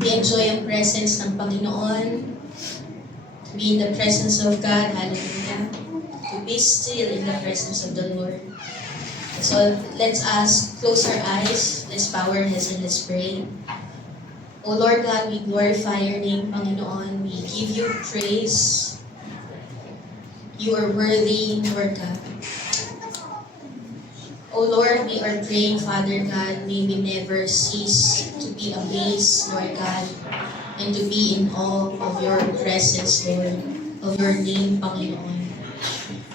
We enjoy ang presence ng Panginoon. Be in the presence of God. Hallelujah. To be still in the presence of the Lord. So let's close our eyes, let's bow our heads and let's pray. O Lord God, we glorify your name, Panginoon. We give you praise. You are worthy, Lord God. O Lord, we are praying, Father God, may we never cease to be amazed, Lord God, and to be in awe of your presence, Lord, of your name, Panginoon.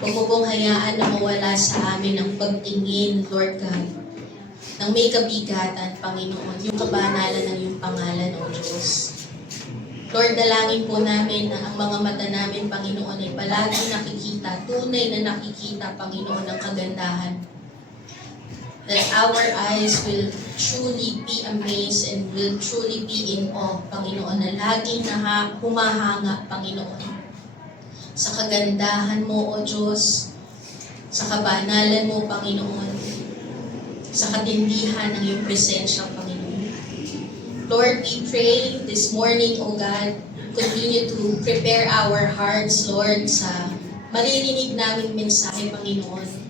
Huwag mo pong hayaan na mawala sa amin ang pagtingin, Lord God, ng may kabigatan, Panginoon, yung kabanalan ng iyong pangalan, O Diyos. Lord, dalangin po namin na ang mga mata namin, Panginoon, ay palagi nakikita, tunay na nakikita, Panginoon, ng kagandahan. That our eyes will truly be amazed and will truly be in awe, Panginoon, na laging humahanga, Panginoon, sa kagandahan mo, O Diyos, sa kabanalan mo, Panginoon, sa katindihan ng iyong presensya, Panginoon. Lord, we pray this morning, O God, continue to prepare our hearts, Lord, sa maririnig naming mensahe, Panginoon.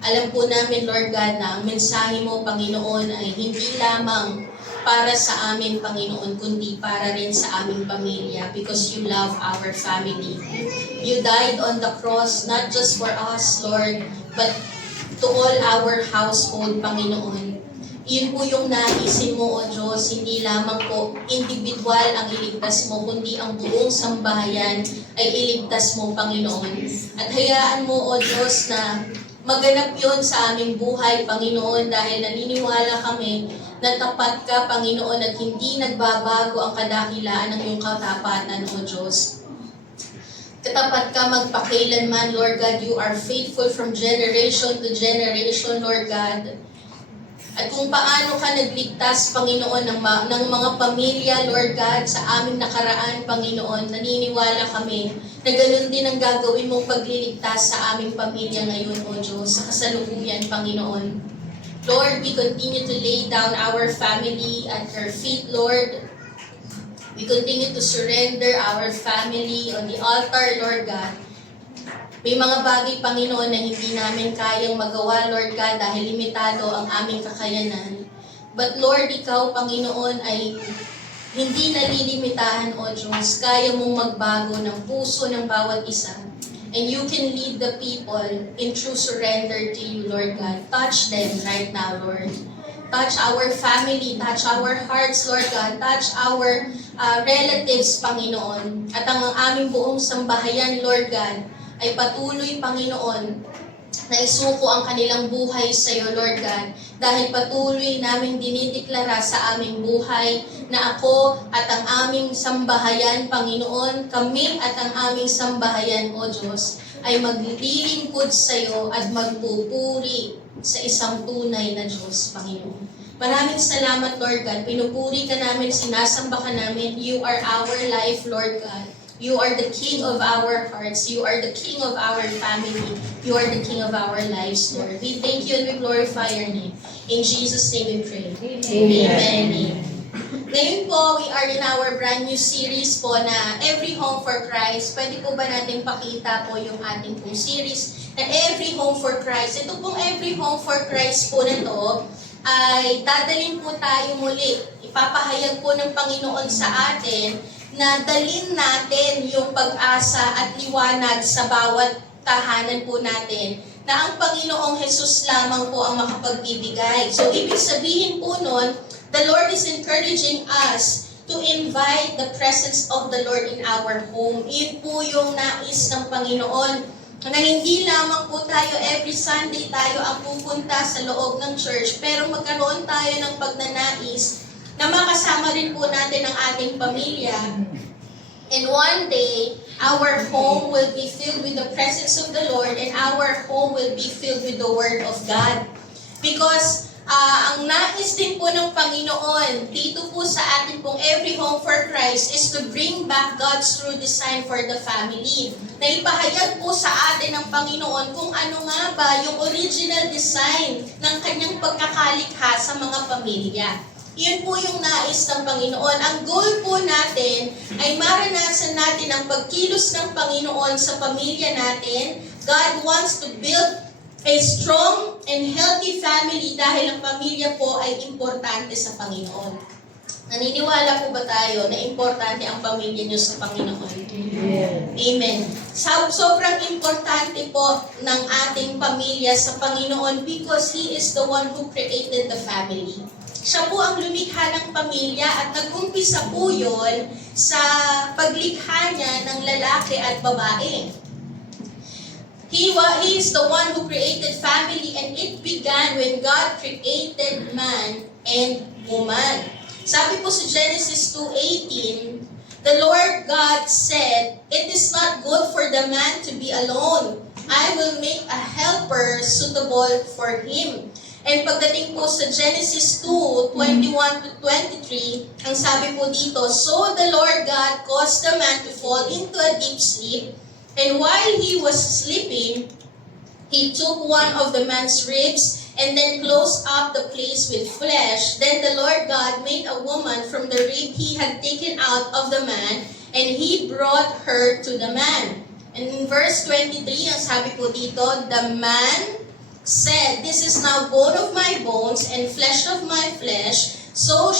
Alam po namin, Lord God, na ang mensahe mo, Panginoon, ay hindi lamang para sa amin, Panginoon, kundi para rin sa aming pamilya because you love our family. You died on the cross, not just for us, Lord, but to all our household, Panginoon. Yun po yung naisin mo, O Diyos, hindi lamang po individual ang iligtas mo, kundi ang buong sambahayan ay iligtas mo, Panginoon. At hayaan mo, O Diyos, na maganap yon sa aming buhay, Panginoon, dahil naniniwala kami na tapat ka, Panginoon, at hindi nagbabago ang kadakilaan ng iyong katapatan, O Diyos. Katapat ka magpakailanman, Lord God. You are faithful from generation to generation, Lord God. At kung paano ka nagligtas, Panginoon, ng mga pamilya, Lord God, sa aming nakaraan, Panginoon, naniniwala kami na ganun din ang gagawin mong pagliligtas sa aming pamilya ngayon, O Diyos, sa kasalukuyan, Panginoon. Lord, we continue to lay down our family at your feet, Lord. We continue to surrender our family on the altar, Lord God. May mga bagay, Panginoon, na hindi namin kayang magawa, Lord God, dahil limitado ang aming kakayanan. But Lord, ikaw, Panginoon, ay hindi nalilimitahan, O Diyos. Kaya mong magbago ng puso ng bawat isa. And you can lead the people in true surrender to you, Lord God. Touch them right now, Lord. Touch our family, touch our hearts, Lord God. Touch our relatives, Panginoon. At ang aming buong sambahayan, Lord God, ay patuloy, Panginoon, na isuko ang kanilang buhay sa iyo, Lord God. Dahil patuloy naming dinideklara sa aming buhay na ako at ang aming sambahayan, Panginoon, kami at ang aming sambahayan, O Diyos, ay maglilingkod sa iyo at magpupuri sa isang tunay na Diyos, Panginoon. Maraming salamat, Lord God. Pinupuri ka namin, sinasamba ka namin. You are our life, Lord God. You are the King of our hearts. You are the King of our family. You are the King of our lives, Lord. We thank you and we glorify your name. In Jesus' name we pray. Amen. Amen. Ngayon po, we are in our brand new series po na Every Home for Christ. Pwede po ba natin pakita po yung ating pong series na Every Home for Christ? Ito pong Every Home for Christ po na to ay dadalhin po tayo muli. Ipapahayag po ng Panginoon sa atin na dalhin natin yung pag-asa at liwanag sa bawat tahanan po natin na ang Panginoong Jesus lamang po ang makapagbibigay. So, ibig sabihin po nun, the Lord is encouraging us to invite the presence of the Lord in our home. Iyon po yung nais ng Panginoon na hindi lamang po tayo every Sunday tayo ang pupunta sa loob ng church, pero magkaroon tayo ng pagnanais na makasama rin po natin ang ating pamilya. And one day, our home will be filled with the presence of the Lord and our home will be filled with the Word of God. Because ang nais din po ng Panginoon dito po sa ating pong Every Home for Christ is to bring back God's true design for the family. Na ipahayag po sa atin ng Panginoon kung ano nga ba yung original design ng kanyang pagkakalikha sa mga pamilya. Yun po yung nais ng Panginoon. Ang goal po natin ay maranasan natin ang pagkilos ng Panginoon sa pamilya natin. God wants to build a strong and healthy family dahil ang pamilya po ay importante sa Panginoon. Naniniwala po ba tayo na importante ang pamilya niyo sa Panginoon? Amen. Sobrang importante po ng ating pamilya sa Panginoon because He is the one who created the family. Siya po ang lumikha ng pamilya at nag-umpisa po yun sa paglikha niya ng lalaki at babae. He is the one who created family and it began when God created man and woman. Sabi po sa Genesis 2:18, the Lord God said, "It is not good for the man to be alone. I will make a helper suitable for him." And pagdating po sa Genesis 2:21-23, ang sabi po dito, "So the Lord God caused the man to fall into a deep sleep, and while he was sleeping, he took one of the man's ribs and then closed up the place with flesh. Then the Lord God made a woman from the rib he had taken out of the man, and he brought her to the man." And in verse 23, ang sabi po dito, "The man said, 'This is now bone of my bones and flesh of my flesh, so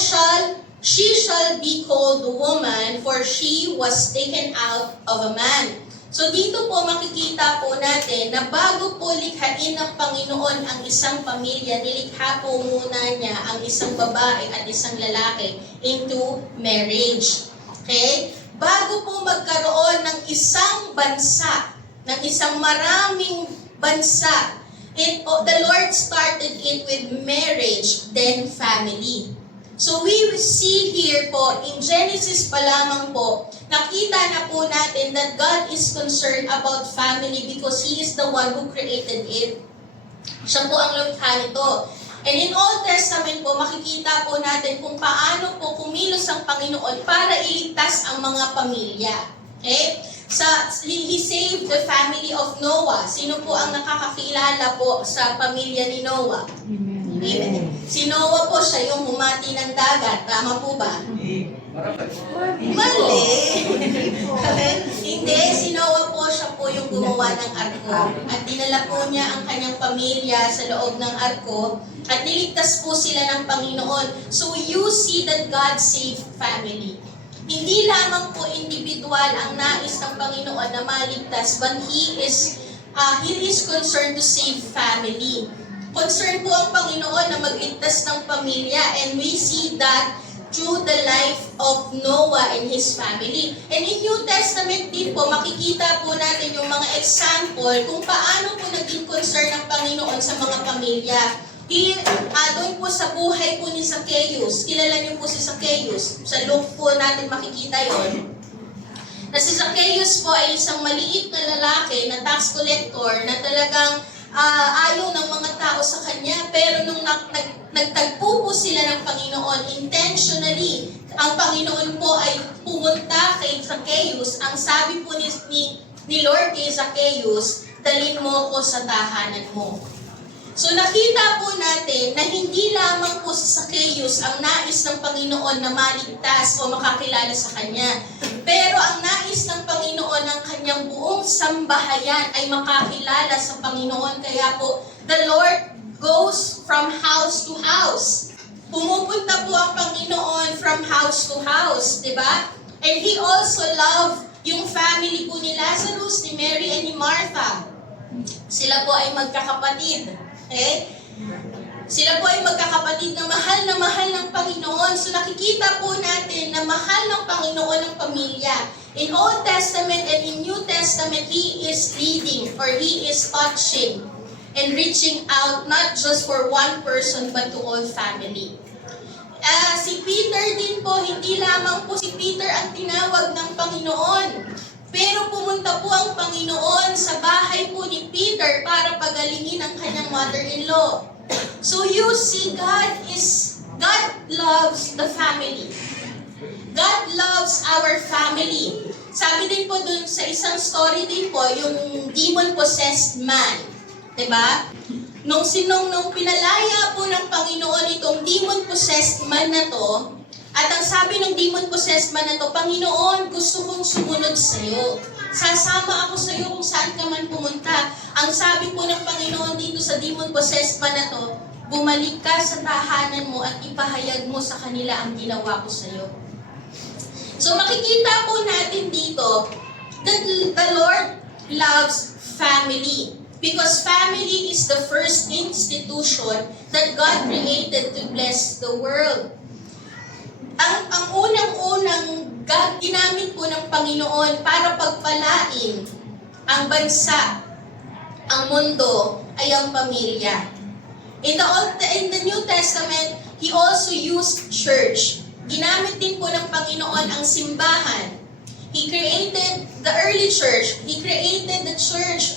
she shall be called woman, for she was taken out of a man.'" So dito po makikita po natin na bago po likhain ng Panginoon ang isang pamilya, nilikha po muna niya ang isang babae at isang lalaki into marriage. Okay? Bago po magkaroon ng isang bansa, ng isang maraming bansa, the Lord started it with marriage, then family. So we see here po, in Genesis pa lamang po, nakita na po natin that God is concerned about family because He is the one who created it. Siya po ang lumikha nito. And in Old Testament po, makikita po natin kung paano po kumilos ang Panginoon para iligtas ang mga pamilya. Okay? He saved the family of Noah. Sino po ang nakakakilala po sa pamilya ni Noah? Amen. Si Noah po, siya yung humati ng dagat. Tama po ba? Mali. Hindi, si Noah po, siya po yung gumawa ng arko. At dinala po niya ang kanyang pamilya sa loob ng arko. At niligtas po sila ng Panginoon. So you see that God saved family. Hindi lamang po individual ang nais ng Panginoon na maligtas, but He is concerned to save family. Concerned po ang Panginoon na magligtas ng pamilya, and we see that through the life of Noah and his family. And in New Testament din po, makikita po natin yung mga example kung paano po naging concern ng Panginoon sa mga pamilya. Doon po sa buhay po ni Zacchaeus, kilala niyo po si Zacchaeus, sa Luke po natin makikita yon. Na si Zacchaeus po ay isang maliit na lalaki na tax collector na talagang ayaw ng mga tao sa kanya, pero nung nagtagpo po sila ng Panginoon, intentionally, ang Panginoon po ay pumunta kay Zacchaeus. Ang sabi po ni Lord kay Zacchaeus, "Dalhin mo ako sa tahanan mo." So nakita po natin na hindi lamang po si Zacchaeus ang nais ng Panginoon na maligtas o makakilala sa Kanya. Pero ang nais ng Panginoon ng Kanyang buong sambahayan ay makakilala sa Panginoon. Kaya po, the Lord goes from house to house. Pumupunta po ang Panginoon from house to house, di ba? And He also loved yung family po ni Lazarus, ni Mary, and ni Martha. Sila po ay magkakapatid. Okay? Sila po ay magkakapatid na mahal ng Panginoon. So nakikita po natin na mahal ng Panginoon ang pamilya. In Old Testament and in New Testament, He is leading or He is touching and reaching out not just for one person but to all family. Si Peter din po, hindi lamang po si Peter ang tinawag ng Panginoon. Pero pumunta po ang Panginoon sa bahay po ni Peter para pagalingin ang kanyang mother-in-law. So you see, God loves the family. God loves our family. Sabi din po dun sa isang story din po, yung demon-possessed man. Diba? Nung pinalaya po ng Panginoon itong demon-possessed man na to, at ang sabi ng demon-possessed man na to, Panginoon, gusto kong sumunod sa iyo. Sasama ako sa iyo kung saan ka man pumunta. Ang sabi po ng Panginoon dito sa demon-possessed man na to, bumalik ka sa tahanan mo at ipahayag mo sa kanila ang ginawa ko sa iyo. So makikita po natin dito that the Lord loves family. Because family is the first institution that God created to bless the world. Ang unang-unang ginamit po ng Panginoon para pagpalain ang bansa, ang mundo, ay ang pamilya. In the New Testament, He also used church. Ginamit din po ng Panginoon ang simbahan. He created the early church. He created the church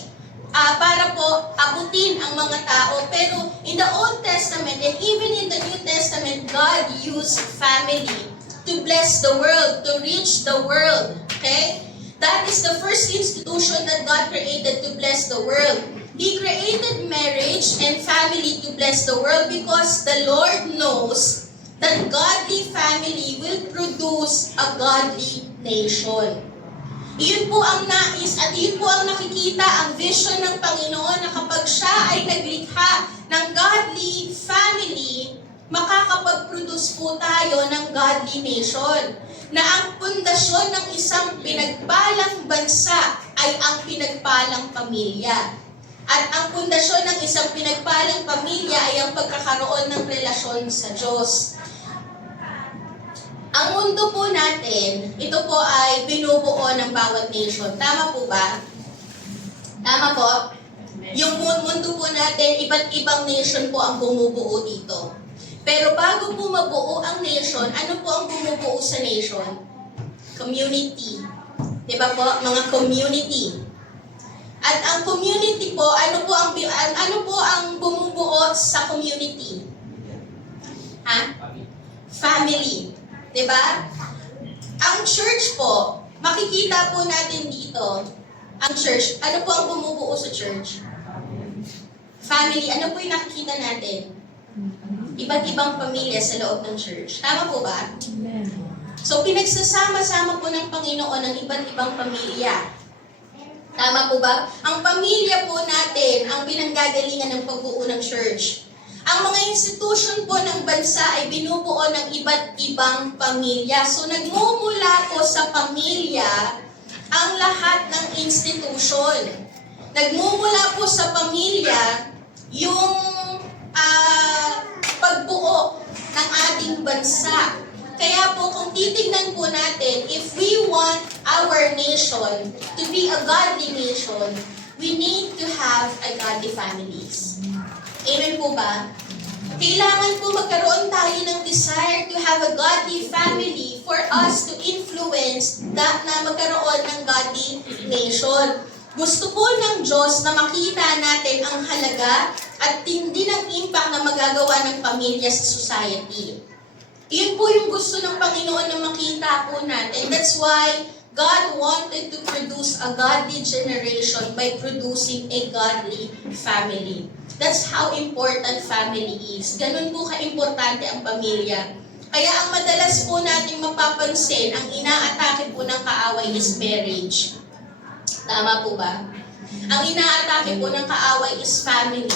para po abutin ang mga tao. Pero in the Old Testament and even in the New Testament, God used family to bless the world, to reach the world. Okay? That is the first institution that God created to bless the world. He created marriage and family to bless the world because the Lord knows that godly family will produce a godly nation. Iyon po ang nais at iyon po ang nakikita, ang vision ng Panginoon na kapag siya ay naglikha ng godly family, makakapag-produce po tayo ng godly nation. Na ang pundasyon ng isang pinagpalang bansa ay ang pinagpalang pamilya. At ang pundasyon ng isang pinagpalang pamilya ay ang pagkakaroon ng relasyon sa Diyos. Ang mundo po natin, ito po ay binubuo ng bawat nation. Tama po ba? Tama po? Yung mundo po natin, iba't ibang nation po ang bumubuo dito. Pero bago po mabuo ang nation, ano po ang bumubuo sa nation? Community. Di ba po? Mga community. At ang community po, ano po ang bumubuo sa community? Ha? Family. Diba? Ang church po, makikita po natin dito, ang church, ano po ang bumubuo sa church? Family, ano po yung nakikita natin? Iba't ibang pamilya sa loob ng church. Tama po ba? So, pinagsasama-sama po ng Panginoon ang iba't ibang pamilya. Tama po ba? Ang pamilya po natin, ang pinanggagalingan ng pagbuo ng church. Ang mga institusyon po ng bansa ay binubuo ng iba't ibang pamilya. So nagmumula po sa pamilya ang lahat ng institusyon. Nagmumula po sa pamilya yung pagbuo ng ating bansa. Kaya po kung titignan po natin, if we want our nation to be a godly nation, we need to have a godly families. Amen po ba? Kailangan po magkaroon tayo ng desire to have a godly family for us to influence na magkaroon ng godly nation. Gusto po ng Diyos na makita natin ang halaga at tindi ng impact na magagawa ng pamilya sa society. Iyon po yung gusto ng Panginoon na makita po natin. That's why God wanted to produce a godly generation by producing a godly family. That's how important family is. Ganun po ka-importante ang pamilya. Kaya ang madalas po nating mapapansin, ang inaatake po ng kaaway is marriage. Tama po ba? Ang inaatake po ng kaaway is family.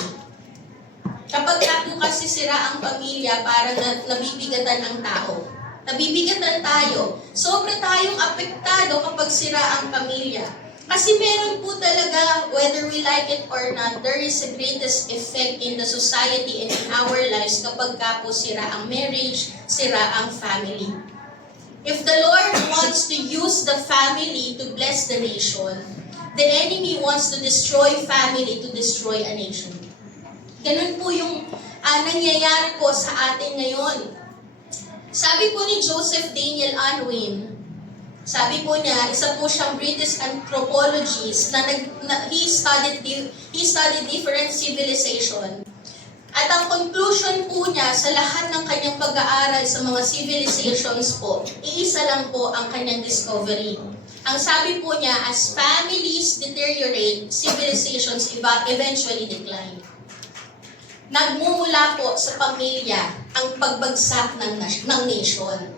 Kapag po kasi sira ang pamilya, parang nabibigatan ang tao. Nabibigatan tayo. Sobra tayong apektado kapag sira ang pamilya. Kasi meron po talaga, whether we like it or not, there is a greatest effect in the society and in our lives kapag po sira ang marriage, sira ang family. If the Lord wants to use the family to bless the nation, the enemy wants to destroy family to destroy a nation. Ganun po yung nangyayari po sa atin ngayon. Sabi po ni Joseph Daniel Unwin, sabi po niya, isa po siyang British anthropologist na he studied different civilization. At ang conclusion po niya sa lahat ng kanyang pag-aaral sa mga civilizations po, iisa lang po ang kanyang discovery. Ang sabi po niya, as families deteriorate, civilizations eventually decline. nagmumula po sa pamilya ang pagbagsak ng nation.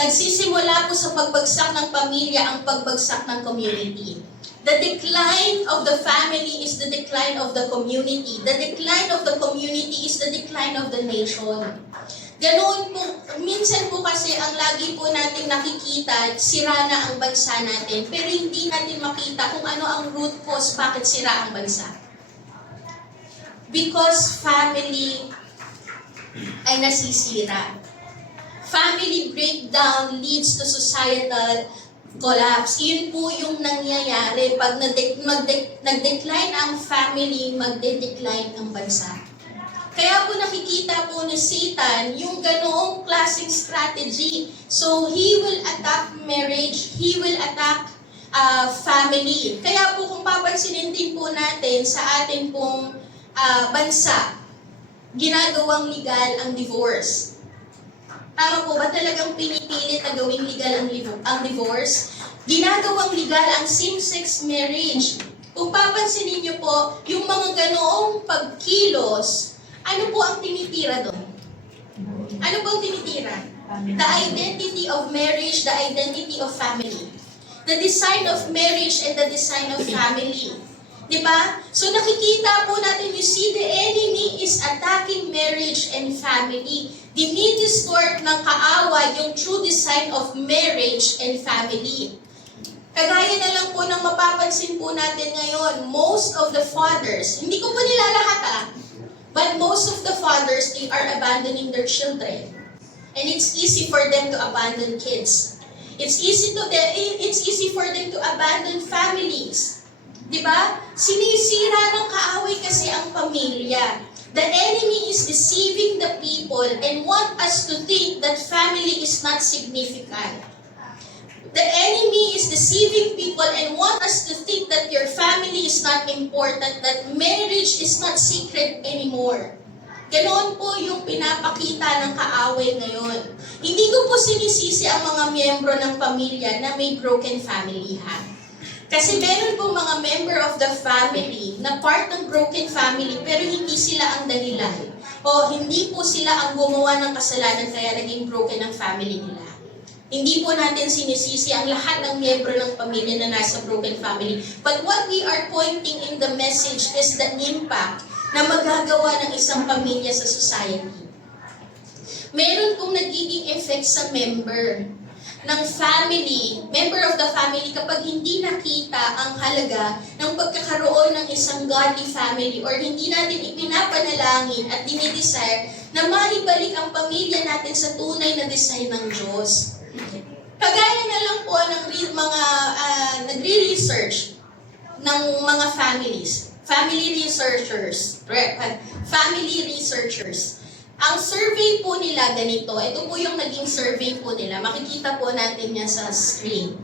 Nagsisimula po sa pagbagsak ng pamilya ang pagbagsak ng community. The decline of the family is the decline of the community. The decline of the community is the decline of the nation. Ganoon po, minsan po kasi ang lagi po natin nakikita, sira na ang bansa natin, pero hindi natin makita kung ano ang root cause bakit sira ang bansa. Because family ay nasisira. Family breakdown leads to societal collapse. Yun po yung nangyayari pag nag-decline ang family, magde-decline ang bansa. Kaya po nakikita po ni Satan yung ganoong klaseng strategy. So he will attack marriage, he will attack family. Kaya po kung papansinin din po natin sa ating pong bansa, ginagawang legal ang divorce. Tama po ba talagang pinipilit na gawing legal ang divorce? Ginagawang legal ang same-sex marriage. Kung papansinin niyo po, yung mga ganoong pagkilos, ano po ang tinitira doon? Ano po ang tinitira? The identity of marriage, the identity of family. The design of marriage and the design of family. Diba? So nakikita po natin, you see the enemy is attacking marriage and family. Dinidistort ng kaaway yung true design of marriage and family. Kagaya na lang po ng mapapansin po natin ngayon, most of the fathers, hindi ko po nilalahat but most of the fathers, they are abandoning their children. And it's easy for them to abandon kids. It's easy for them to abandon families. Diba? Sinisira ng kaaway kasi ang pamilya. The enemy is deceiving the people and want us to think that family is not significant. The enemy is deceiving people and want us to think that your family is not important, that marriage is not sacred anymore. Ganoon po yung pinapakita ng kaaway ngayon. Hindi ko po sinisisi ang mga miyembro ng pamilya na may broken family ha. Kasi meron po mga member of the family na part ng broken family pero hindi sila ang dahilan. O hindi po sila ang gumawa ng kasalanan kaya naging broken ang family nila. Hindi po natin sinisisi ang lahat ng miyembro ng pamilya na nasa broken family. But what we are pointing in the message is the impact na magagawa ng isang pamilya sa society. Meron pong nagiging effect sa member ng family, member of the family, kapag hindi nakita ang halaga ng pagkakaroon ng isang godly family or hindi natin ipinapanalangin at dinidesire na maibalik ang pamilya natin sa tunay na design ng Diyos. Kagaya na lang po ng mga nagre-research ng mga families, family researchers. Ang survey po nila ganito, ito po yung naging survey po nila, makikita po natin yan sa screen.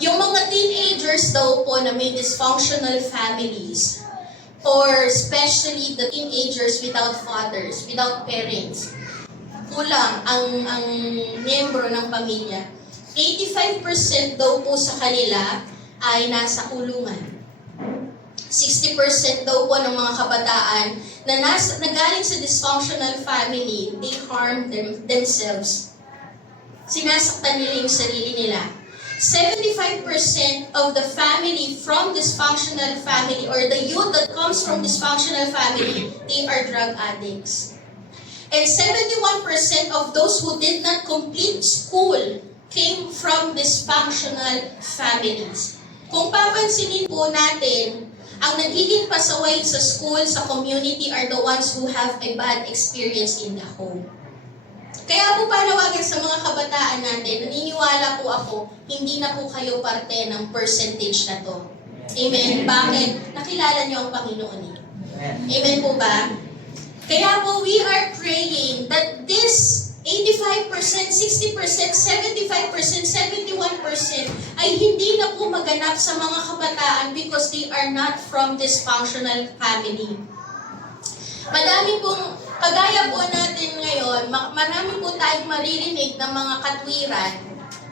Yung mga teenagers daw po na may dysfunctional families, or especially the teenagers without fathers, without parents, kulang ang miyembro ng pamilya. 85% daw po sa kanila ay nasa kulungan. 60% daw po ng mga kabataan na nagaling sa dysfunctional family, they harm themselves. Sinasaktan nila yung sarili nila. 75% of the family from dysfunctional family or the youth that comes from dysfunctional family, they are drug addicts. And 71% of those who did not complete school came from dysfunctional families. Kung papansinin po natin, ang nagiging pasaway sa school, sa community, are the ones who have a bad experience in the home. Kaya po panawagan sa mga kabataan natin, naniniwala po ako, hindi na po kayo parte ng percentage na to. Amen? Bakit? Nakilala niyo ang Panginoon eh. Amen po ba? Kaya po we are praying that this 85%, 60%, 75%, 71% ay hindi na po maganap sa mga kabataan because they are not from dysfunctional family. Madami pong, kagaya po natin ngayon, marami po tayong maririnig ng mga katwiran,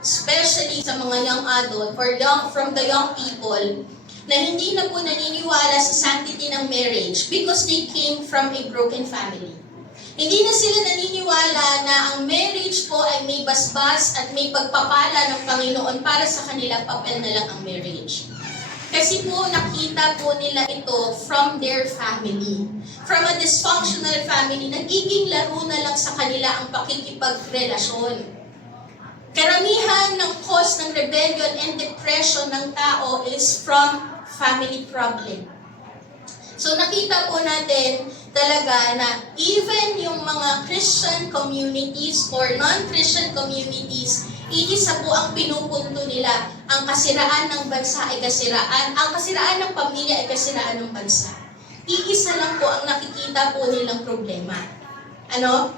especially sa mga young adult or from the young people, na hindi na po naniniwala sa sanctity ng marriage because they came from a broken family. Hindi na sila naniniwala na ang marriage po ay may basbas at may pagpapala ng Panginoon para sa kanila, papel na lang ang marriage. Kasi po nakita po nila ito from their family. From a dysfunctional family, nagiging laro na lang sa kanila ang pakikipagrelasyon. Karamihan ng cause ng rebellion and depression ng tao is from family problem. So nakita po natin talaga na even yung mga Christian communities or non-Christian communities, iisa po ang pinupunto nila. Ang kasiraan ng bansa ay ang kasiraan ng pamilya ay kasiraan ng bansa. Iisa lang po ang nakikita po nilang problema. Ano?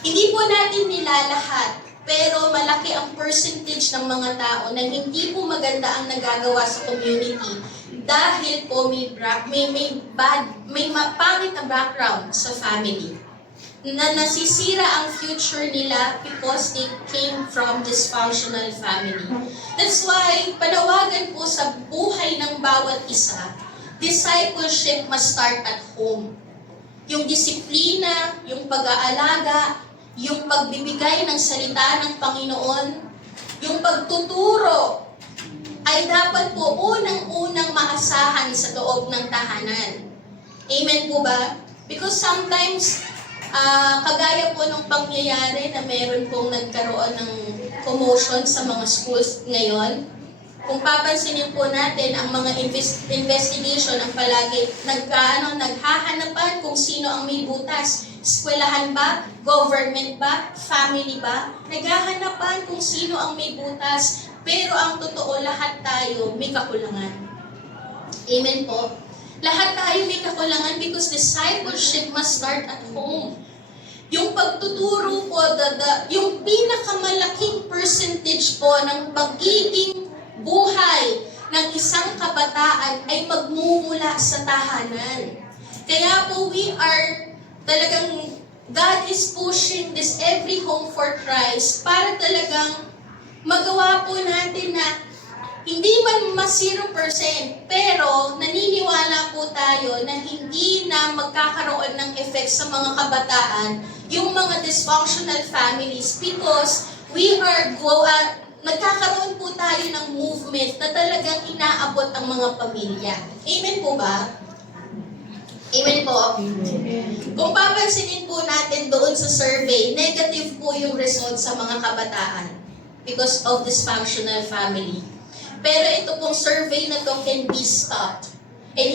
Hindi po natin nilalahat, pero malaki ang percentage ng mga tao na hindi po maganda ang nagagawa sa community dahil po may mapangit na background sa family na nasisira ang future nila because they came from dysfunctional family. That's why, panawagan po sa buhay ng bawat isa, discipleship must start at home. Yung disiplina, yung pag-aalaga, yung pagbibigay ng salita ng Panginoon, yung pagtuturo, ay dapat po unang-unang maasahan sa loob ng tahanan. Amen po ba? Because sometimes, kagaya po nung pangyayari na meron pong nagkaroon ng commotion sa mga schools ngayon, kung papansinin po natin, ang mga investigation ang palagi naghahanapan kung sino ang may butas. Eskwelahan ba? Government ba? Family ba? Naghahanapan kung sino ang may butas. Pero ang totoo, lahat tayo may kakulangan. Amen po? Lahat tayo may kakulangan because discipleship must start at home. Yung pagtuturo po, yung pinakamalaking percentage po ng pagiging buhay ng isang kabataan ay magmumula sa tahanan. Kaya po God is pushing this every home for Christ para talagang magawa po natin na hindi man mas 0%, pero naniniwala po tayo na hindi na magkakaroon ng effect sa mga kabataan yung mga dysfunctional families because nagkakaroon po tayo ng movement na talagang inaabot ang mga pamilya. Amen po ba? Amen po? Kung papansinin po natin doon sa survey, negative po yung result sa mga kabataan because of dysfunctional family. Pero ito pong survey na to can be stopped. And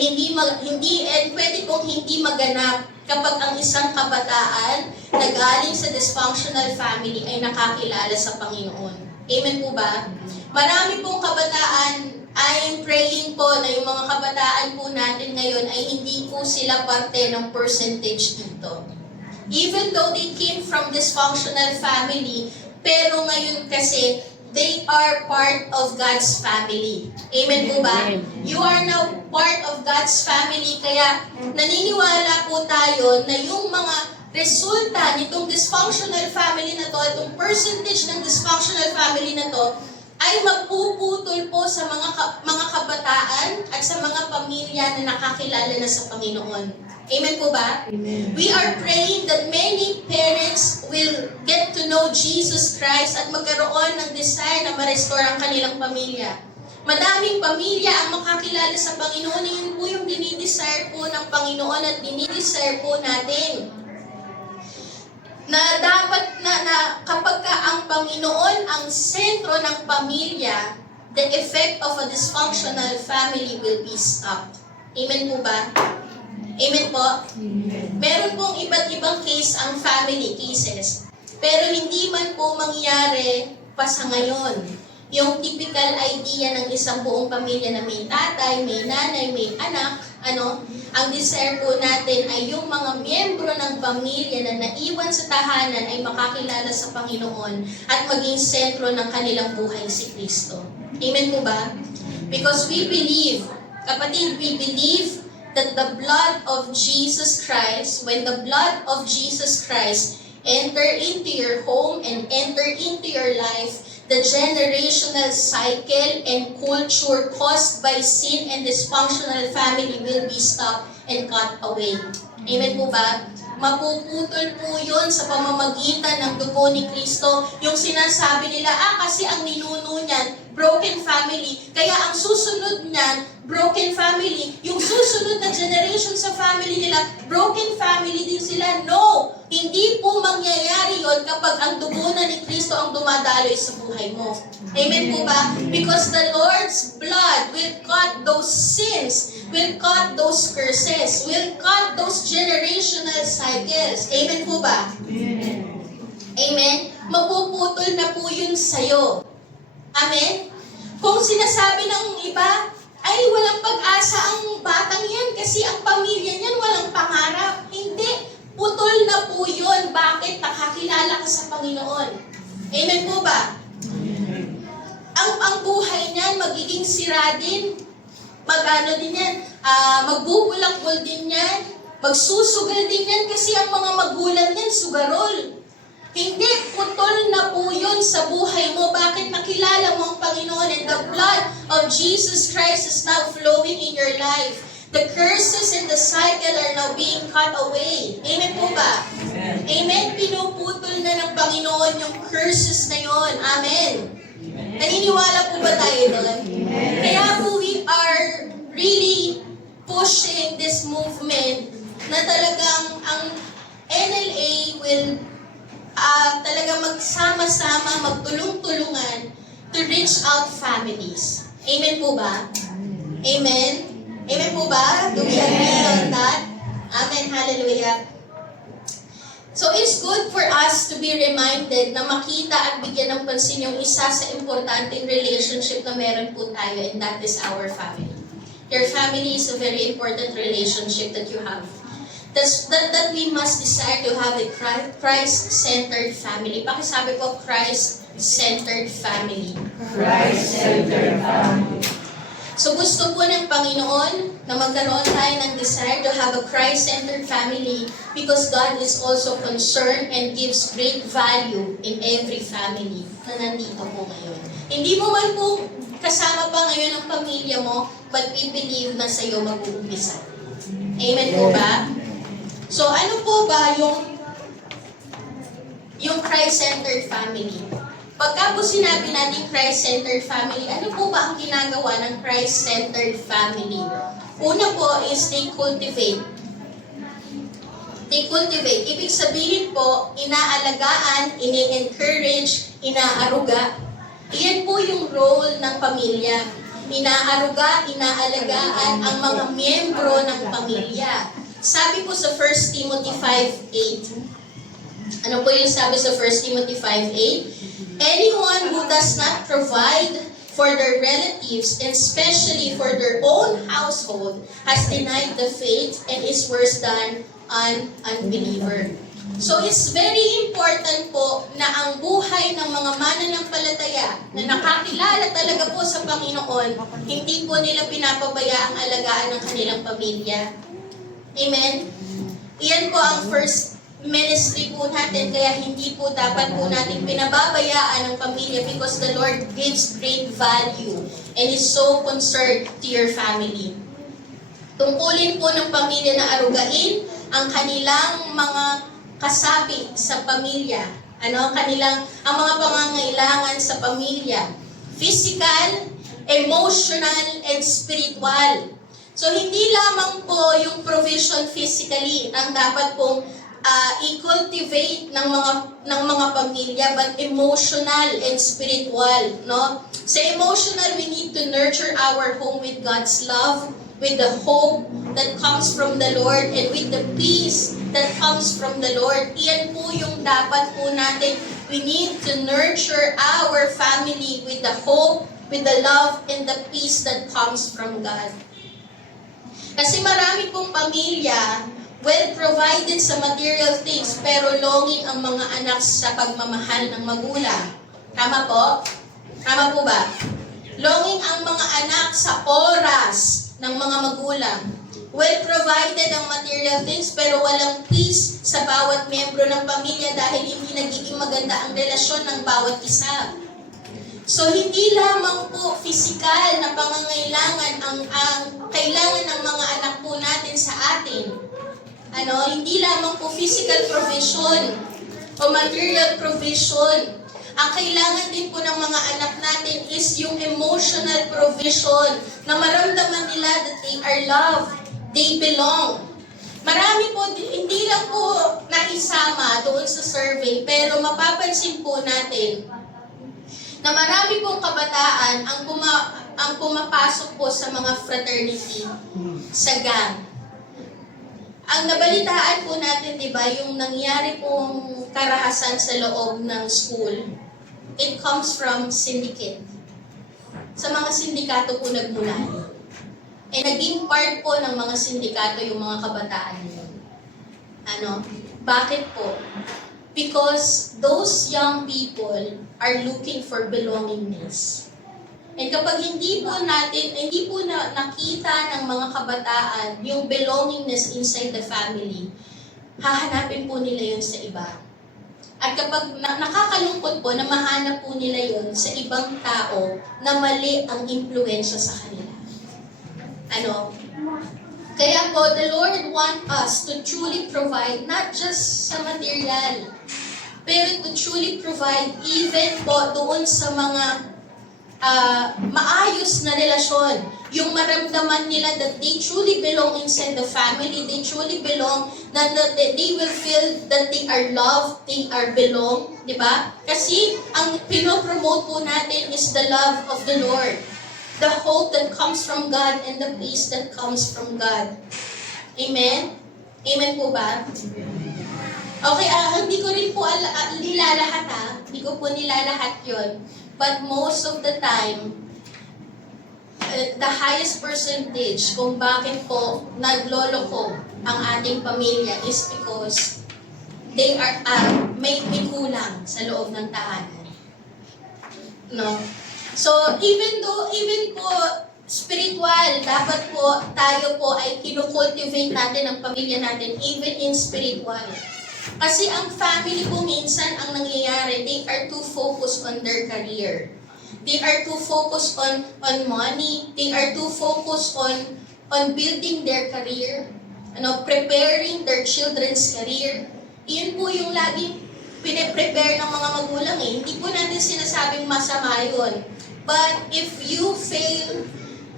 pwede pong hindi maganap kapag ang isang kabataan na galing sa dysfunctional family ay nakakilala sa Panginoon. Amen po ba? Marami pong kabataan, I'm praying po na yung mga kabataan po natin ngayon ay hindi po sila parte ng percentage dito. Even though they came from dysfunctional family, pero ngayon kasi, they are part of God's family. Amen po ba? You are now part of God's family, kaya naniniwala po tayo na yung mga resulta nitong dysfunctional family na to, itong percentage ng dysfunctional family na to, ay magpuputol po sa mga kabataan at sa mga pamilya na nakakilala na sa Panginoon. Amen po ba? Amen. We are praying that many parents will get to know Jesus Christ at magkaroon ng desire na ma-restore ang kanilang pamilya. Madaming pamilya ang makakilala sa Panginoon. Yun po yung dinidesire po ng Panginoon at dinidesire po natin. Na dapat na kapag ka ang Panginoon ang sentro ng pamilya, the effect of a dysfunctional family will be stopped. Amen po ba? Amen po? Amen. Meron pong iba't ibang case ang family cases. Pero hindi man po mangyari pa sa ngayon. Yung typical idea ng isang buong pamilya na may tatay, may nanay, may anak, ang desire po natin ay yung mga miyembro ng pamilya na naiwan sa tahanan ay makakilala sa Panginoon at maging sentro ng kanilang buhay si Kristo. Amen po ba? Because we believe, kapatid, we believe that the blood of Jesus Christ, when the blood of Jesus Christ enter into your home and enter into your life, the generational cycle and culture caused by sin and dysfunctional family will be stopped and cut away. Amen po ba? Mapuputol po yun sa pamamagitan ng dugo ni Kristo. Yung sinasabi nila, kasi ang ninuno niyan, broken family. Kaya ang susunod niyan, broken family. Yung susunod na generation sa family nila, broken family din sila. No! Hindi po mangyayari yon kapag ang dugo na ni Kristo ang dumadaloy sa buhay mo. Amen po ba? Because the Lord's blood will cut those sins, will cut those curses, will cut those generational cycles. Amen po ba? Amen? Mapuputol na po yun sa'yo. Amen? Kung sinasabi ng iba, ay walang pag-asa ang batang yan kasi ang pamilya niyan walang pangarap. Hindi. Putol na po yun. Bakit? Nakakilala ka sa Panginoon. Amen po ba? Ang buhay niyan magiging sira din. Mag-ano din yan? Magbubulakbol din yan. Magsusugal din yan kasi ang mga magulang niyan sugarol. Hindi, putol na po yun sa buhay mo. Bakit? Nakilala mo ang Panginoon and the blood of Jesus Christ is now flowing in your life. The curses and the cycle are now being cut away. Amen po ba? Amen. Pinuputol na ng Panginoon yung curses na yon. Amen. Naniniwala po ba tayo doon? Kaya po we are really pushing this movement na talagang ang NLA will talaga magsama-sama, magtulong-tulungan to reach out families. Amen po ba? Amen? Amen po ba? Do we agree on that? Amen. Hallelujah. So it's good for us to be reminded na makita at bigyan ng pansin yung isa sa importanteng relationship na meron po tayo, and that is our family. Your family is a very important relationship that you have. That we must desire to have a Christ-centered family. Pakisabi ko, Christ-centered family. Christ-centered family. So gusto po ng Panginoon na magkaroon tayo ng desire to have a Christ-centered family because God is also concerned and gives great value in every family na nandito po ngayon. Hindi mo man po kasama pa ngayon ang pamilya mo, but we believe na sa iyo mag-uumpisa. Amen po ba? So ano po ba yung Christ-centered family? Pagka po sinabi natin Christ-centered family, ano po ba ang ginagawa ng Christ-centered family? Una po is they cultivate. They cultivate. Ibig sabihin po, inaalagaan, ini-encourage, inaaruga. Iyan po yung role ng pamilya. Inaaruga, inaalagaan ang mga miyembro ng pamilya. Sabi po sa 1 Timothy 5:8. Ano po yung sabi sa 1 Timothy 5:8? Anyone who does not provide for their relatives, and especially for their own household, has denied the faith and is worse than an unbeliever. So it's very important po na ang buhay ng mga mananampalataya na nakakilala talaga po sa Panginoon, hindi po nila pinapabayaang alagaan ng kanilang pamilya. Amen? Iyan po ang first ministry po natin, kaya hindi po dapat po natin pinababayaan ang pamilya because the Lord gives great value and is so concerned to your family. Tungkulin po ng pamilya na arugain ang kanilang mga kasapi sa pamilya. Ang mga pangangailangan sa pamilya. Physical, emotional, and spiritual. So hindi lamang po yung provision physically ang dapat pong i-cultivate ng mga pamilya, but emotional and spiritual, no? Sa emotional, we need to nurture our home with God's love, with the hope that comes from the Lord, and with the peace that comes from the Lord. Iyan po yung dapat po natin. We need to nurture our family with the hope, with the love, and the peace that comes from God. Kasi marami pong pamilya well-provided sa material things, pero longing ang mga anak sa pagmamahal ng magulang. Tama po? Tama po ba? Longing ang mga anak sa oras ng mga magulang. Well-provided ang material things, pero walang peace sa bawat miyembro ng pamilya dahil hindi nagiging maganda ang relasyon ng bawat isa. So hindi lamang po physical na pangangailangan ang kailangan ng mga anak po natin sa atin. Hindi lamang po physical provision o material provision. Ang kailangan din po ng mga anak natin is yung emotional provision na maramdaman nila that they are loved, they belong. Marami po, hindi lang po naisama doon sa survey, pero mapapansin po natin na marami pong kabataan ang pumapasok po sa mga fraternity, sa gang. Ang nabalitaan po natin, di ba, yung nangyari pong karahasan sa loob ng school, it comes from syndicate. Sa mga sindikato po nagmula. Naging part po ng mga sindikato yung mga kabataan yun. Bakit po? Because those young people are looking for belongingness. And kapag hindi po nakita ng mga kabataan yung belongingness inside the family, hahanapin po nila yun sa iba. At kapag nakakalungkot po na mahanap po nila yun sa ibang tao na mali ang impluensya sa kanila. Kaya po, the Lord wants us to truly provide, not just sa material, pero to truly provide even po doon sa mga maayos na relasyon. Yung maramdaman nila that they truly belong inside the family, they truly belong, that they will feel that they are loved, they are belong, di ba? Kasi ang pinopromote po natin is the love of the Lord. The hope that comes from God and the peace that comes from God. Amen? Amen po ba? Okay, hindi ko rin po nilalahat Hindi ko po nilalahat yun. But most of the time, the highest percentage kung bakit po nagloloko ang ating pamilya is because they are may kulang sa loob ng tahanan. No? So, even po spiritual, dapat po tayo po ay kinukultivate natin ang pamilya natin, even in spiritual. Kasi ang family po minsan, ang nangyayari, they are too focused on their career. They are too focused on money. They are too focused on building their career. Preparing their children's career. Iyon po yung laging pine-prepare ng mga magulang Hindi po natin sinasabing masama yun. But if you fail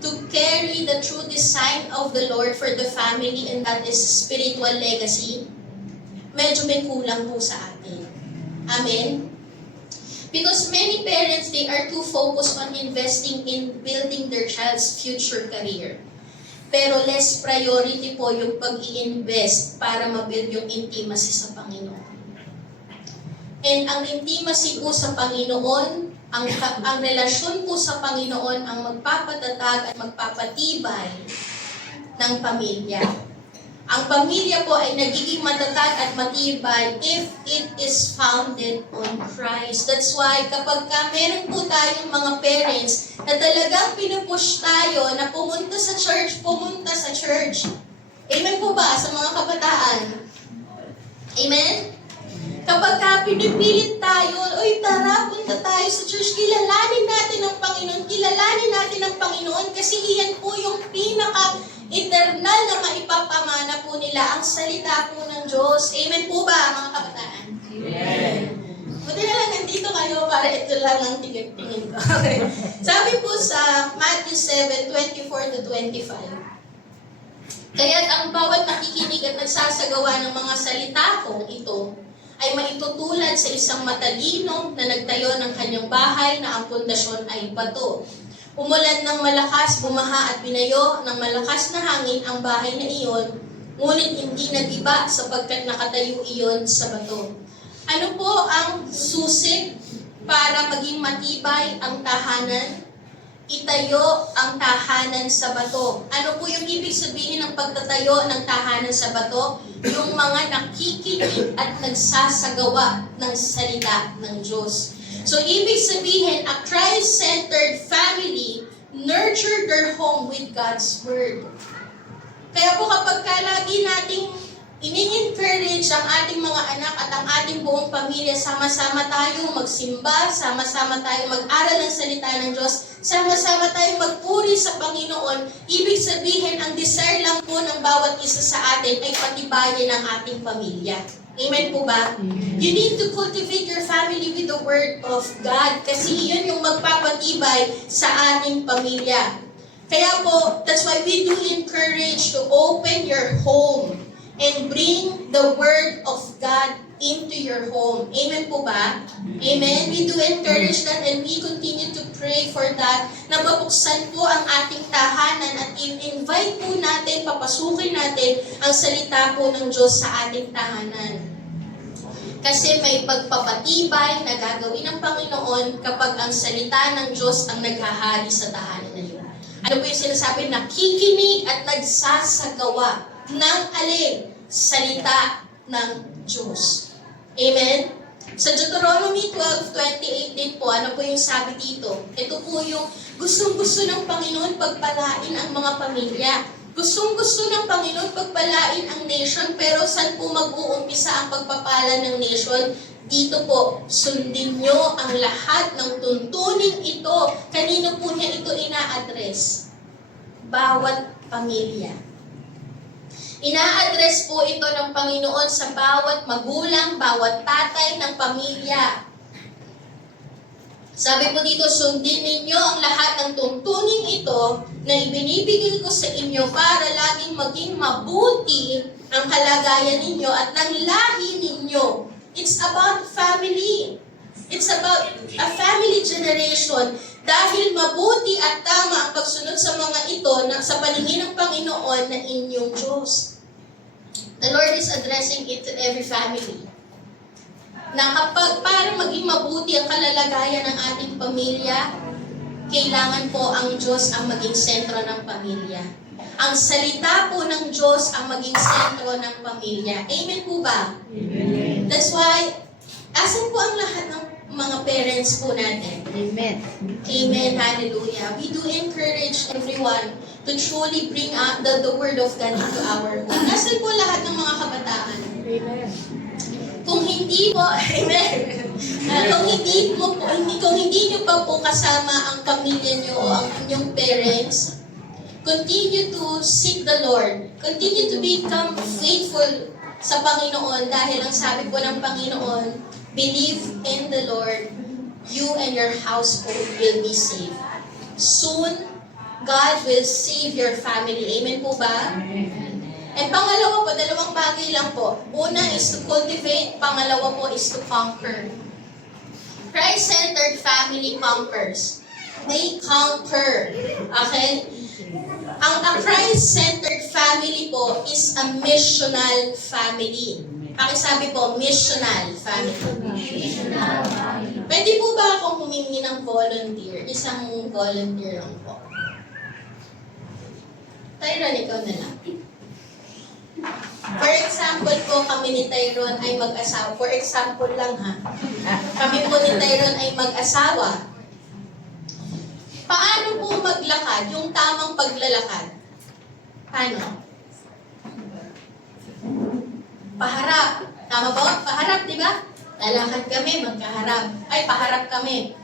to carry the true design of the Lord for the family, and that is spiritual legacy, medyo may kulang po sa atin. Amen? Because many parents, they are too focused on investing in building their child's future career. Pero less priority po yung pag-i-invest para mabuild yung intimacy sa Panginoon. And ang intimacy po sa Panginoon, ang relasyon po sa Panginoon ang magpapatatag at magpapatibay ng pamilya. Ang pamilya po ay nagiging matatag at matibay if it is founded on Christ. That's why kapag meron po tayong mga parents na talagang pinupush tayo na pumunta sa church. Amen po ba sa mga kabataan? Amen? Kapag pinipilit tayo, tara, punta tayo sa church, kilalanin natin ang Panginoon kasi iyan po yung pinaka-eternal na maipapamana po nila, ang salita po ng Diyos. Amen po ba, mga kabataan? Amen. Buti na lang nandito kayo para ito lang ang tingin ko. Okay. Sabi po sa Matthew 7:24-25, kaya't ang bawat nakikinig at nagsasagawa ng mga salita kong ito, ay maitutulad sa isang matalino na nagtayo ng kanyang bahay na ang pundasyon ay bato. Umulan ng malakas, bumaha at binayo ng malakas na hangin ang bahay na iyon, ngunit hindi nagiba sapagkat nakatayo iyon sa bato. Ano po ang susi para maging matibay ang tahanan? Itayo ang tahanan sa bato. Ano po yung ibig sabihin ng pagtatayo ng tahanan sa bato? Yung mga nakikinig at nagsasagawa ng salita ng Diyos. So, ibig sabihin, a Christ-centered family nurture their home with God's Word. Kaya po kapag lagi nating ini-encourage ang ating mga anak at ang ating buong pamilya, sama-sama tayong magsimba, sama-sama tayong mag-aral ng salita ng Diyos, sama-sama tayong magpuri sa Panginoon. Ibig sabihin, ang desire lang po ng bawat isa sa atin ay patibayin ang ating pamilya. Amen po ba? You need to cultivate your family with the Word of God kasi iyon yung magpapatibay sa ating pamilya. Kaya po, that's why we do encourage to open your home and bring the Word of God into your home. Amen po ba? Amen? We do encourage that and we continue to pray for that na mabuksan po ang ating tahanan at invite po natin, papasukin natin ang salita po ng Diyos sa ating tahanan. Kasi may pagpapatibay na gagawin ng Panginoon kapag ang salita ng Diyos ang naghahari sa tahanan na yun. Ano po yung sinasabi? Nakikinig at nagsasagawa ng alin? Salita ng Diyos. Amen? Sa Deuteronomy 12:28 din po, ano po yung sabi dito? Ito po yung gustong-gusto ng Panginoon pagpalain ang mga pamilya. Gustong-gusto ng Panginoon pagpalain ang nation, pero saan po mag-uumpisa ang pagpapala ng nation? Dito po, sundin nyo ang lahat ng tuntunin ito. Kanino po niya ito ina-address? Bawat pamilya. Ina-address po ito ng Panginoon sa bawat magulang, bawat tatay ng pamilya. Sabi po dito, sundin ninyo ang lahat ng tuntunin ito na ibinibigay ko sa inyo para laging maging mabuti ang kalagayan ninyo at ng lahi ninyo. It's about family. It's about a family generation. Dahil mabuti at tama ang pagsunod sa mga ito na sa paningin ng Panginoon na inyong Diyos. The Lord is addressing it to every family. Na kapag para maging mabuti ang kalalagayan ng ating pamilya, kailangan po ang Diyos ang maging sentro ng pamilya. Ang salita po ng Diyos ang maging sentro ng pamilya. Amen po ba? Amen. That's why, asan po ang lahat ng mga parents po natin? Amen. Amen. Hallelujah. We do encourage everyone to truly bring out the Word of God into our home. Nasaan po lahat ng mga kabataan? Amen. Kung hindi po, amen. Kung hindi nyo pa po kasama ang pamilya nyo o ang inyong parents, continue to seek the Lord. Continue to become faithful sa Panginoon dahil ang sabi po ng Panginoon, believe in the Lord, you and your household will be saved. Soon, God will save your family. Amen po ba? And pangalawa po, dalawang bagay lang po. Una is to cultivate, pangalawa po is to conquer. Christ-centered family conquers. They conquer. Okay? Ang Christ-centered family po is a missional family. Pakisabi po, missional family. Pwede po ba akong humingi ng volunteer? Isang volunteer lang po. Tyron, ikaw na lang. For example po, kami ni Tyron ay mag-asawa. For example lang ha. Kami po ni Tyron ay mag-asawa. Paano po maglakad? Yung tamang paglalakad. Paano? Paharap. Tama po? Paharap, di ba? Lalakad kami, magkaharap. Ay, paharap kami.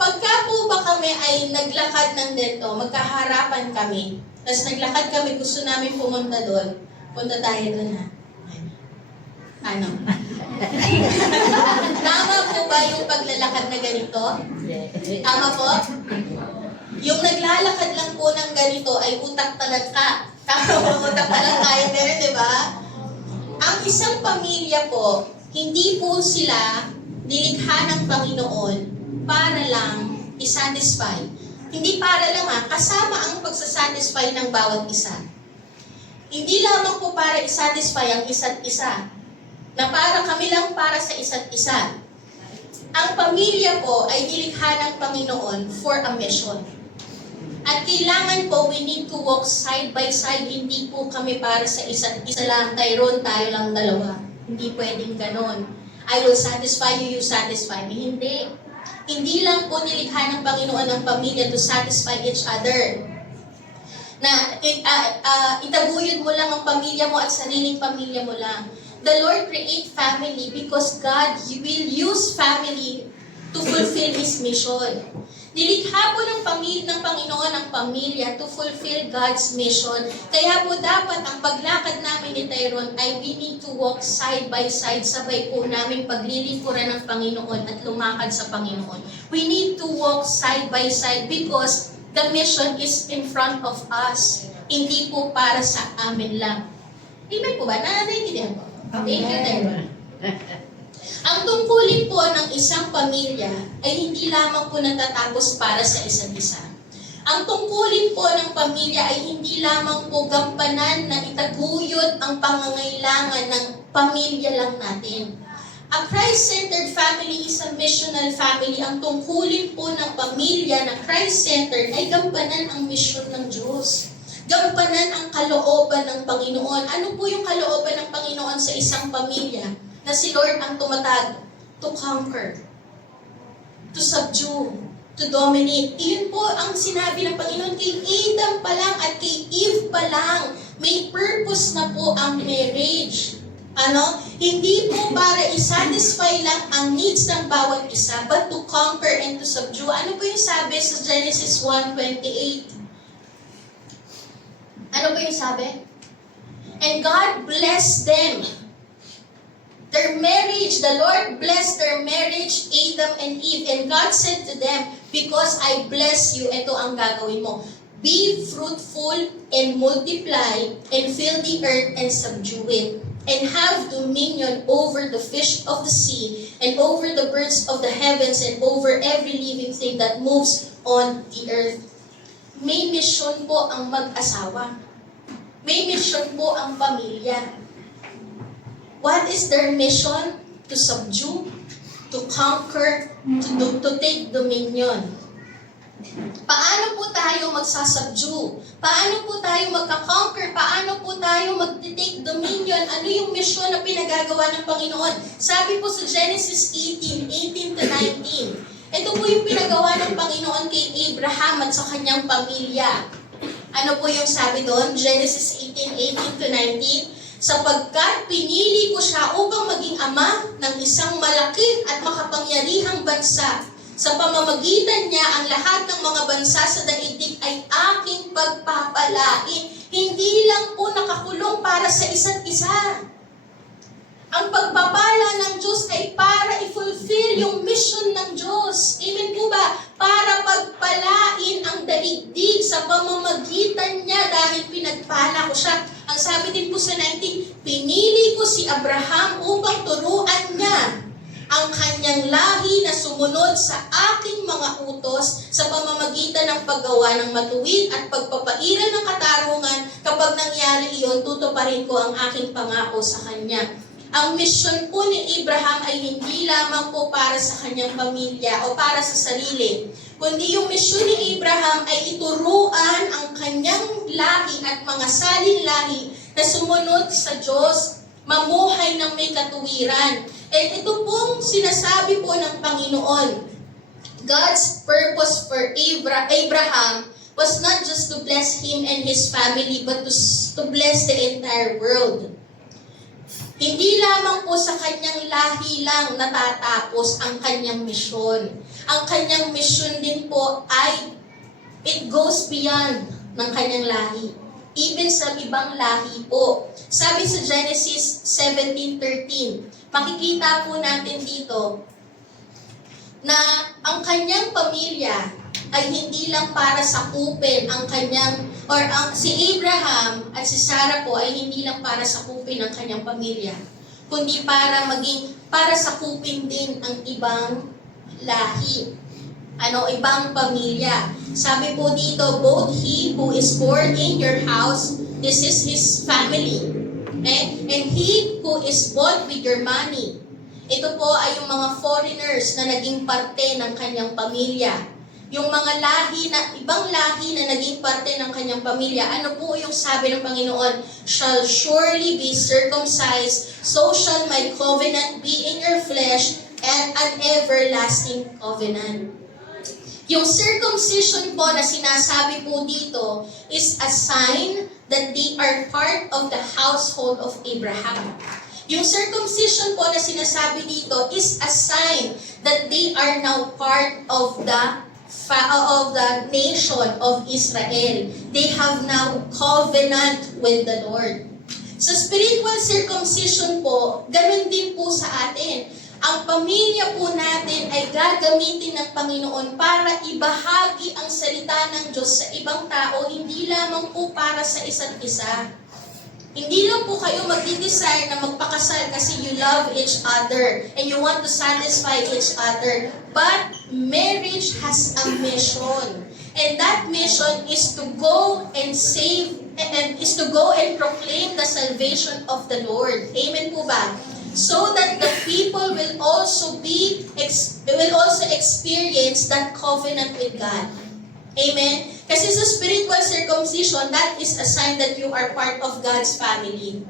Pagka po ba kami ay naglakad ng dito, magkaharapan kami, tapos naglakad kami, gusto namin pumunta doon, punta tayo doon ha. Ano? Tama po ba yung paglalakad na ganito? Tama po? Yung naglalakad lang po ng ganito ay utak talagka. Tama po, utak talagka yung ganun, di ba? Ang isang pamilya po, hindi po sila nilikha ng Panginoon para lang isatisfy. Hindi para lang kasama ang pagsasatisfy ng bawat isa. Hindi lamang po para isatisfy ang isa't isa, na para kami lang para sa isa't isa. Ang pamilya po ay nilikha ng Panginoon for a mission. At kailangan po, we need to walk side by side. Hindi po kami para sa isa't isa lang. Tyron, tayo lang dalawa. Hindi pwedeng ganon. I will satisfy you, you satisfy me. Hindi. Hindi lang po nilikha ng Panginoon ang pamilya to satisfy each other. na itaguyod mo lang ang pamilya mo at sariling pamilya mo lang. The Lord create family because God will use family to fulfill His mission. Nilikha po ng Panginoon ang pamilya to fulfill God's mission. Kaya po dapat ang paglakad namin ni Tyrone ay we need to walk side by side. Sabay po namin paglilingkuran ng Panginoon at lumakad sa Panginoon. We need to walk side by side because the mission is in front of us. Hindi po para sa amin lang. Amen po ba? Naiintindihan po? Thank you, Tyrone. Ang tungkulin po ng isang pamilya ay hindi lamang po natatapos para sa isa't isa. Ang tungkulin po ng pamilya ay hindi lamang po gampanan na itaguyod ang pangangailangan ng pamilya lang natin. A Christ-centered family is a missional family. Ang tungkulin po ng pamilya na Christ-centered ay gampanan ang misyon ng Diyos. Gampanan ang kalooban ng Panginoon. Ano po yung kalooban ng Panginoon sa isang pamilya? Na si Lord ang tumatag to conquer, to subdue, to dominate. Iyon po ang sinabi ng Panginoon kay Adam pa lang at kay Eve pa lang. May purpose na po ang marriage. Hindi po para i-satisfy lang ang needs ng bawat isa, but to conquer and to subdue. Ano po yung sabi sa Genesis 1:28? Ano po yung sabi? And God blessed them. Their marriage, the Lord blessed their marriage, Adam and Eve. And God said to them, because I bless you, ito ang gagawin mo. Be fruitful and multiply and fill the earth and subdue it. And have dominion over the fish of the sea and over the birds of the heavens and over every living thing that moves on the earth. May mission po ang mag-asawa. May mission po ang pamilya. What is their mission? To subdue, to conquer, to take dominion. Paano po tayo magsasubdue? Paano po tayo magka-conquer? Paano po tayo mag-take dominion? Ano yung mission na pinagagawa ng Panginoon? Sabi po sa Genesis 18:18-19. Ito po yung pinagawa ng Panginoon kay Abraham at sa kanyang pamilya. Ano po yung sabi doon? Genesis 18:18-19. Sapagkat pinili ko siya upang maging ama ng isang malaki at makapangyarihang bansa. Sa pamamagitan niya, ang lahat ng mga bansa sa daigdig ay aking pagpapalain. Hindi lang po nakakulong para sa isa't isa. Ang pagpapala ng Diyos ay para i-fulfill yung mission ng Diyos. Amen po ba? Para pagpalain ang daigdig sa pamamagitan niya dahil pinagpala ko siya. Ang sabi din po sa 19, pinili ko si Abraham upang turuan niya ang kanyang lahi na sumunod sa aking mga utos sa pamamagitan ng paggawa ng matuwid at pagpapairal ng katarungan. Kapag nangyari iyon, tutuparin ko ang aking pangako sa kanya. Ang misyon po ni Abraham ay hindi lamang po para sa kanyang pamilya o para sa sarili, kundi yung misyon ni Abraham ay ituruan ang kanyang lahi at mga salin lahi na sumunod sa Diyos, mamuhay ng may katuwiran. At ito pong sinasabi po ng Panginoon, God's purpose for Abraham was not just to bless him and his family, but to bless the entire world. Hindi lamang po sa kanyang lahi lang natatapos ang kanyang misyon. Ang kanyang misyon din po ay it goes beyond ng kanyang lahi. Even sa ibang lahi po. Sabi sa Genesis 17:13, makikita po natin dito na ang kanyang pamilya ay hindi lang para sakupin ang kanyang, si Abraham at si Sarah po ay hindi lang para sakupin ang kanyang pamilya, kundi para sakupin din ang ibang lahi, ibang pamilya. Sabi po dito, both he who is born in your house, this is his family, and he who is bought with your money. Ito po ay yung mga foreigners na naging parte ng kanyang pamilya. Yung mga ibang lahi na naging parte ng kanyang pamilya, ano po yung sabi ng Panginoon? Shall surely be circumcised, so shall my covenant be in your flesh, and an everlasting covenant. Yung circumcision po na sinasabi po dito is a sign that they are part of the household of Abraham. Yung circumcision po na sinasabi dito is a sign that they are now part of the nation of Israel. They have now covenant with the Lord. Sa spiritual circumcision po, ganun din po sa atin. Ang pamilya po natin ay gagamitin ng Panginoon para ibahagi ang salita ng Diyos sa ibang tao, hindi lamang po para sa isa't isa. Hindi lang po kayo magdi-desire na magpakasal kasi you love each other and you want to satisfy each other. But marriage has a mission. And that mission is to go and save and is to go and proclaim the salvation of the Lord. Amen po ba? So that the people will also experience that covenant with God. Amen? Kasi sa spiritual circumcision, that is a sign that you are part of God's family.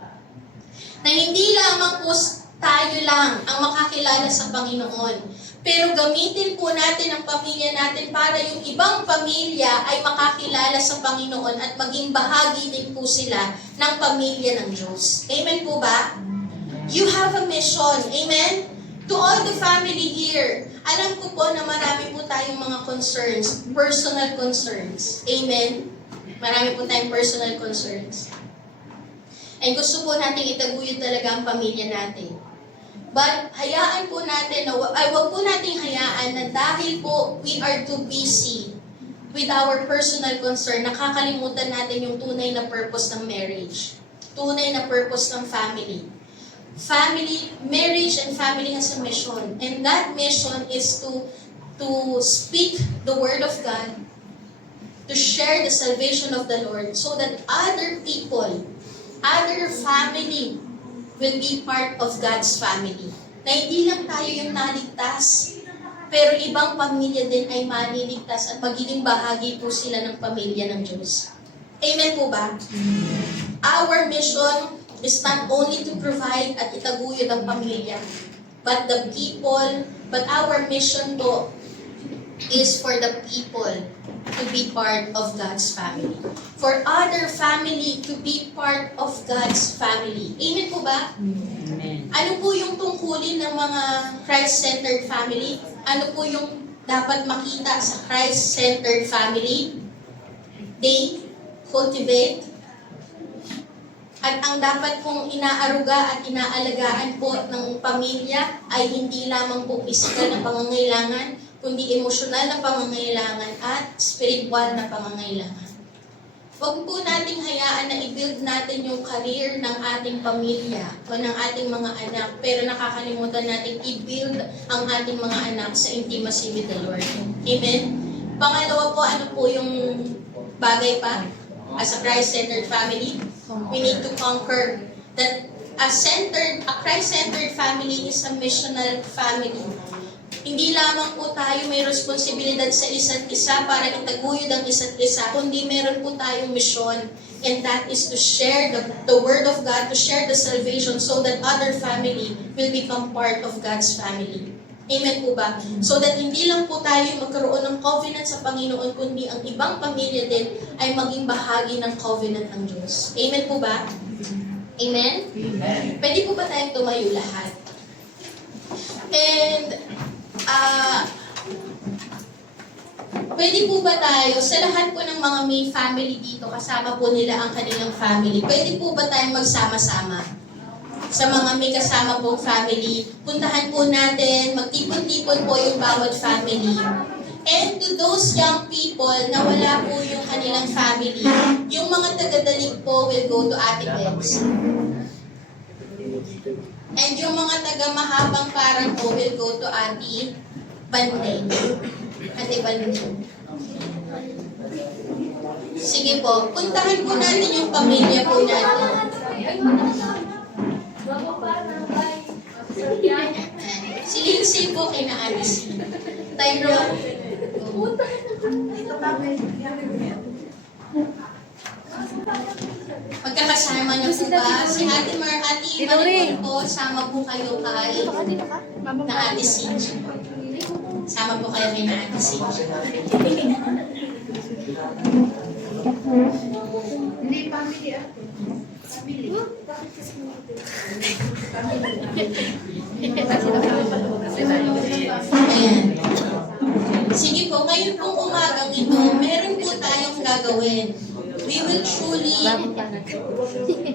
Na hindi lamang po tayo lang ang makakilala sa Panginoon. Pero gamitin po natin ang pamilya natin para yung ibang pamilya ay makakilala sa Panginoon at maging bahagi din po sila ng pamilya ng Diyos. Amen po ba? You have a mission. Amen? To all the family here, alam ko po na marami po tayong mga concerns, personal concerns. Amen? Marami po tayong personal concerns. And gusto po natin itaguyod talaga ang pamilya natin. But hayaan po natin, wag po nating hayaan na dahil po we are too busy with our personal concern, nakakalimutan natin yung tunay na purpose ng marriage. Tunay na purpose ng family. Marriage and family has a mission. And that mission is to speak the word of God, to share the salvation of the Lord, so that other people, other family will be part of God's family. Na hindi lang tayo yung naligtas, pero ibang pamilya din ay maliligtas at magiging bahagi po sila ng pamilya ng Diyos. Amen po ba? Our mission is not only to provide at itaguyod ang pamilya, but our mission po is for the people to be part of God's family. For other family to be part of God's family. Amen po ba? Amen. Ano po yung tungkulin ng mga Christ-centered family? Ano po yung dapat makita sa Christ-centered family? They cultivate. At ang dapat pong inaaruga at inaalagaan po ng pamilya ay hindi lamang po physical na pangangailangan, kundi emosyonal na pangangailangan at spiritual na pangangailangan. Huwag po nating hayaan na i-build natin yung career ng ating pamilya o ng ating mga anak, pero nakakalimutan natin i-build ang ating mga anak sa intimacy with the Lord. Amen? Pangalawa po, ano po yung bagay pa? As a Christ-centered family, we need to conquer that a Christ-centered family is a missional family. Hindi lamang po tayo may responsibilidad sa isa't isa para itaguyod ang isa't isa, kundi meron po tayong mission, and that is to share the Word of God, to share the salvation so that other family will become part of God's family. Amen po ba? So that hindi lang po tayo magkaroon ng covenant sa Panginoon, kundi ang ibang pamilya din ay maging bahagi ng covenant ng Diyos. Amen po ba? Amen? Amen. Pwede po ba tayong tumayo lahat? And, pwede po ba tayo, sa lahat po ng mga may family dito, kasama po nila ang kanilang family, pwede po ba tayong magsama-sama? Sa mga may kasama pong family, puntahan po natin, magtipon-tipon po yung bawat family. And to those young people na wala po yung kanilang family, yung mga taga-Dalig po will go to Ate Bebs. And yung mga taga-Mahabang Parang po will go to Ate Bandeng. Ate Bandeng. Sige po, puntahan po natin yung pamilya po natin. Si Lindsay po kina Alice. Tyrone. Magkakasama niyo po ba? Si Ate Maripol po, sama po kayo kay na Ate Cindy. Sama po kayo kay Ate Cynthia. Hindi, family ah. Family. Ayan. Sige po, ngayon pong umagang ito, meron po tayong gagawin. We will truly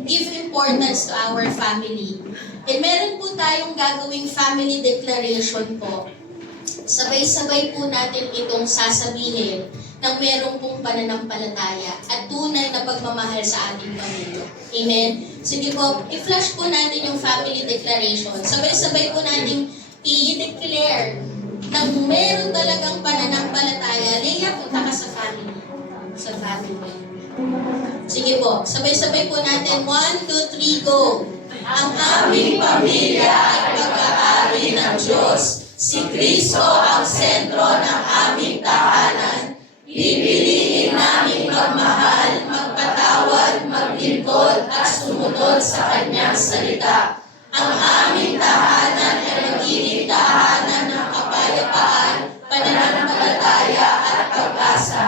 give importance to our family. And meron po tayong gagawing family declaration po. Sabay-sabay po natin itong sasabihin ng merong pong pananampalataya at tunay na pagmamahal sa ating pamilya. Amen? Sige po, i-flash po natin yung family declaration. Sabay-sabay po natin i-declare na meron talagang pananampalataya. Leia, punta ka sa family. Sa family. Sige po, sabay-sabay po natin. 1, 2, 3, go! Ang aming pamilya ay pag-aari ng Diyos. Si Kristo ang sentro ng aming tahanan. Pipiliin namin magmahal, magpatawad, maglingkod at sumunod sa Kanyang salita. Ang aming tahanan ay magiging tahanan ng kapayapaan, pananampalataya at pag-asa.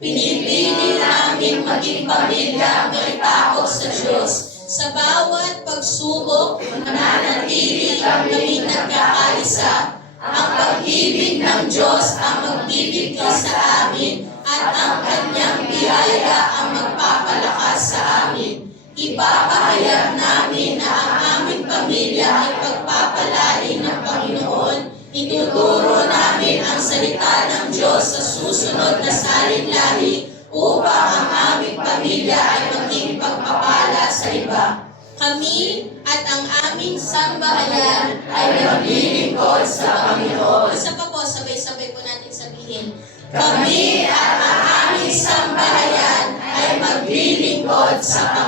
Pinipili namin maging pamilya may takot sa Diyos. Sa bawat pagsubok, mananatili kami nagkakaisa. Ang pag-ibig ng Diyos ang magbibigay sa amin at ang Kanyang biyaya ang magpapalakas sa amin. Ipapahayag namin na ang aming pamilya ay pagpapalain ng Panginoon. Ituturo namin ang salita ng Diyos sa susunod na saling-lahi upang ang aming pamilya ay maging pagpapala sa iba. Kami at ang aming sambahayan ay naglilingkod sa Panginoon. Isa pa po, sabay-sabay po natin sabihin. Kami at ang aming sambahayan ay maglilingkod sa Panginoon.